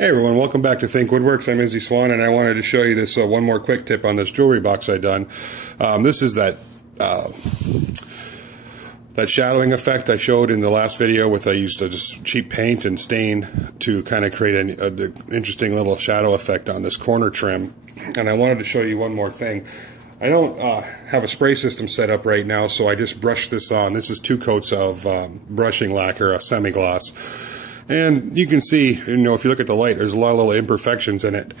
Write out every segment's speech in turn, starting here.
Hey everyone, welcome back to Think Woodworks. I'm Izzy Swan, and I wanted to show you this one more quick tip on this jewelry box I done. This is that shadowing effect I showed in the last video with I used just cheap paint and stain to kind of create an interesting little shadow effect on this corner trim. And I wanted to show you one more thing. I don't have a spray system set up right now, so I just brushed this on. This is 2 coats of brushing lacquer, a semi-gloss. And you can see, if you look at the light, there's a lot of little imperfections in it.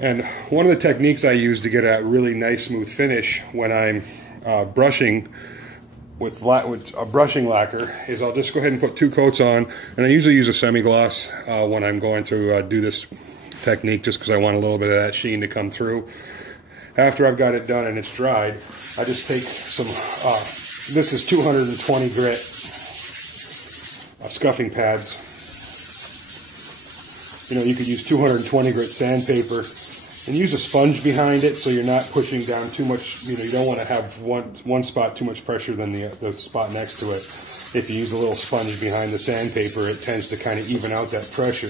And one of the techniques I use to get a really nice smooth finish when I'm brushing with brushing lacquer is I'll just go ahead and put 2 coats on, and I usually use a semi-gloss when I'm going to do this technique, just because I want a little bit of that sheen to come through. After I've got it done and it's dried, I just take some, this is 220 grit scuffing pads. You could use 220 grit sandpaper and use a sponge behind it so you're not pushing down too much. You don't want to have one spot too much pressure than the spot next to it. If you use a little sponge behind the sandpaper, it tends to kind of even out that pressure.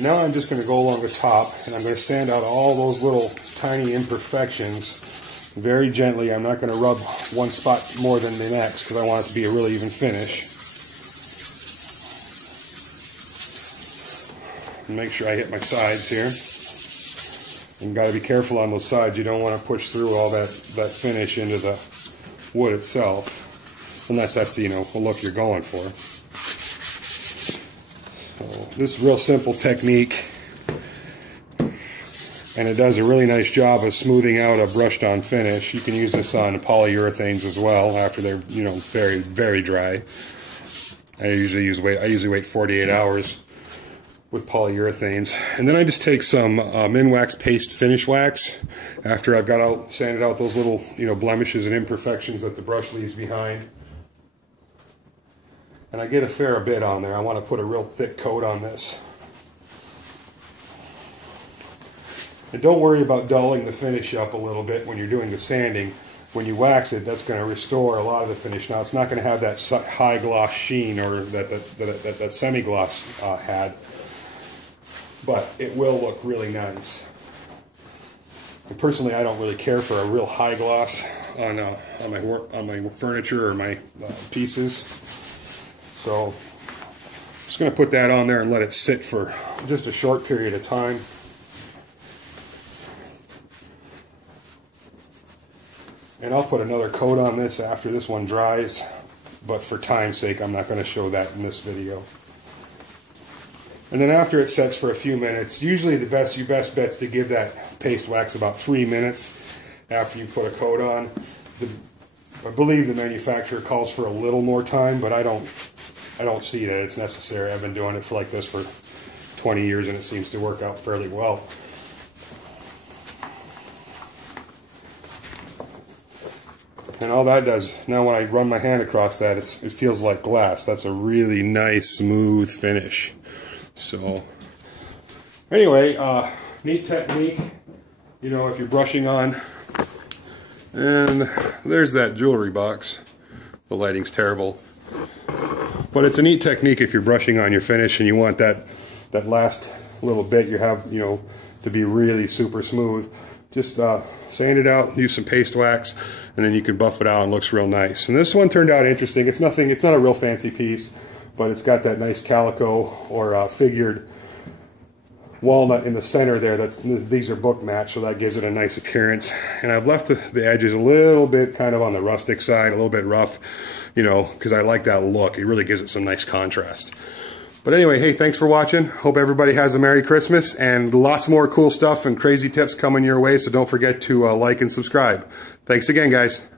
And now I'm just going to go along the top, and I'm going to sand out all those little tiny imperfections very gently. I'm not going to rub one spot more than the next because I want it to be a really even finish. And make sure I hit my sides here. And got to be careful on those sides. You don't want to push through all that finish into the wood itself, unless that's the look you're going for. So this is a real simple technique, and it does a really nice job of smoothing out a brushed on finish. You can use this on polyurethanes as well after they're very, very dry. I usually wait 48 hours with polyurethanes, and then I just take some Minwax paste finish wax after I've sanded out those little blemishes and imperfections that the brush leaves behind, and I get a fair bit on there. I want to put a real thick coat on this, and don't worry about dulling the finish up a little bit when you're doing the sanding. When you wax it, that's going to restore a lot of the finish. Now it's not going to have that high gloss sheen or that semi-gloss had, but it will look really nice. And personally, I don't really care for a real high gloss on my furniture or my pieces. So I'm just going to put that on there and let it sit for just a short period of time. And I'll put another coat on this after this one dries, but for time's sake, I'm not going to show that in this video. And then after it sets for a few minutes, usually your best bet's to give that paste wax about 3 minutes after you put a coat on. I believe the manufacturer calls for a little more time, but I don't see that it's necessary. I've been doing it like this for 20 years, and it seems to work out fairly well. And all that does, now when I run my hand across that, it feels like glass. That's a really nice, smooth finish. So, anyway, neat technique, if you're brushing on. And there's that jewelry box. The lighting's terrible. But it's a neat technique if you're brushing on your finish and you want that last little bit you have, to be really super smooth. Just sand it out, use some paste wax, and then you can buff it out and it looks real nice. And this one turned out interesting. It's not a real fancy piece, but it's got that nice calico or figured walnut in the center there. These are book matched, so that gives it a nice appearance. And I've left the edges a little bit kind of on the rustic side, a little bit rough, because I like that look. It really gives it some nice contrast. But anyway, hey, thanks for watching. Hope everybody has a Merry Christmas, and lots more cool stuff and crazy tips coming your way, so don't forget to like and subscribe. Thanks again, guys.